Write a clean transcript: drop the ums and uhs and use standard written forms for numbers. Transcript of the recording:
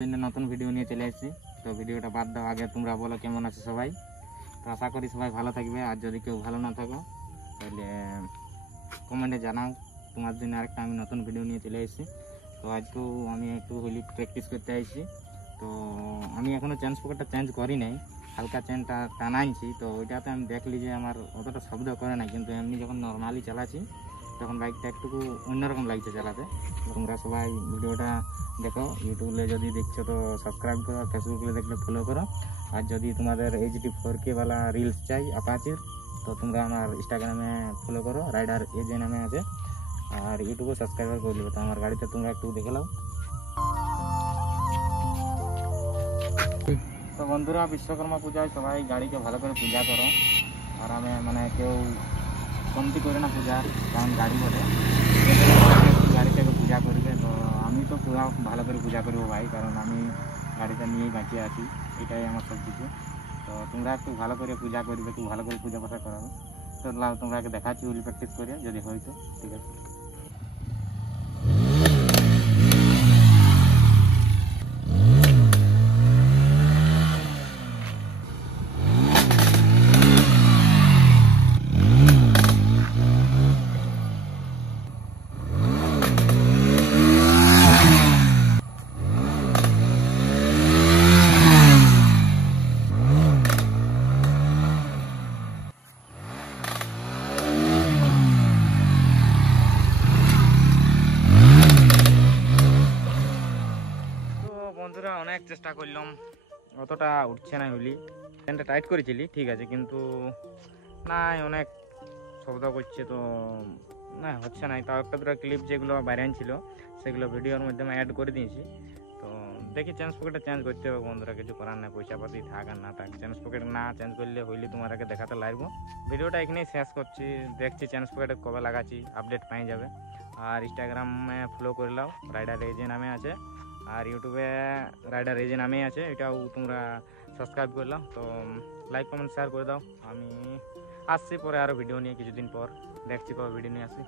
নতুন ভিডিও নিয়ে চলে এসেছি। তো ভিডিওটা বাদ দাও, আগে তোমরা বলো কেমন আছো সবাই। তো আশা করি সবাই ভালো থাকবে, আর যদি কেউ ভালো না থাকো তাহলে কমেন্টে জানাও। তোমার জন্য আরেকটা আমি নতুন ভিডিও নিয়ে চলে এসেছি। তো আজকেও আমি একটু হোলি প্র্যাকটিস করতে আসছি। তো আমি এখনও চেঞ্জ পকেটটা চেঞ্জ করি নাই, হালকা চেনটা টানাইছি। তো ওইটাতে আমি দেখলি যে আমার অতটা শব্দ করে না, কিন্তু এমনি যখন নর্মালি চালাচ্ছি তখন বাইকটা একটু অন্যরকম লাগছে চালাতে। তোমরা সবাই ভিডিওটা দেখো, ইউটিউবে যদি দেখছো তো সাবস্ক্রাইব করো, ফেসবুকে দেখলে ফলো করো। আর যদি তোমাদের এইচডি 4K वाला রিলস চাই অ্যাপাচির, তো তোমরা আমার ইনস্টাগ্রামে ফলো করো, রাইডার এজে নামে আছে। আর ইউটিউবে সাবস্ক্রাইবার করে দেবো। তো আমার গাড়িতে তোমরা একটু দেখে নাও। তো বন্ধুরা, বিশ্বকর্মা পূজায় সবাই গাড়িকে ভালো করে পূজা করো। আর আমি মানে কেউ কমতি করে না পূজা, কারণ গাড়ি বলে গাড়িটাকে পূজা করবে। তো আমি তো পুরো ভালো করে পূজা করবো ভাই, কারণ আমি গাড়িটা নিয়েই বাঁচিয়ে আছি, এটাই আমার সব কিছু। তো তোমরা একটু ভালো করে পূজা করবে, একটু ভালো করে পূজা পাঠা করাবে। তো তোমরা দেখাচ্ছি উইল প্র্যাকটিস করে, যদি হয়তো ঠিক আছে। বন্ধুরা, অনেক চেষ্টা করলাম, অতটা উঠছে না। হলি ফ্যানটা টাইট করেছিলি ঠিক আছে, কিন্তু না অনেক শব্দ করছে, তো না হচ্ছে না। তাও একটা দুটো ক্লিপ যেগুলো ভাইরাল ছিল সেগুলো ভিডিওর মাধ্যমে অ্যাড করে দিয়েছি। তো দেখি চেঞ্জ পকেটটা চেঞ্জ করতে হবে বন্ধুরা, কিছু করার না, পয়সা পাতি থাক আর না থাক, চেঞ্জ পকেট না চেঞ্জ করলে হইলে তোমার আগে দেখাতে লাগবো। ভিডিওটা এখানেই শেষ করছি, দেখছি চেঞ্জ পকেটে কবে লাগাচ্ছি, আপডেট পাই যাবে। আর ইনস্টাগ্রামে ফলো করে নাও, রাইডার এজে নামে আছে। আর ইউটিউবে রাইডার এজে নামেই আছে, এটাও তোমরা সাবস্ক্রাইব করে নাও। তো লাইক কমেন্ট শেয়ার করে দাও। আমি আসছি পরে আরও ভিডিও নিয়ে, কিছুদিন পর দেখছি কবে ভিডিও নিয়ে আসি।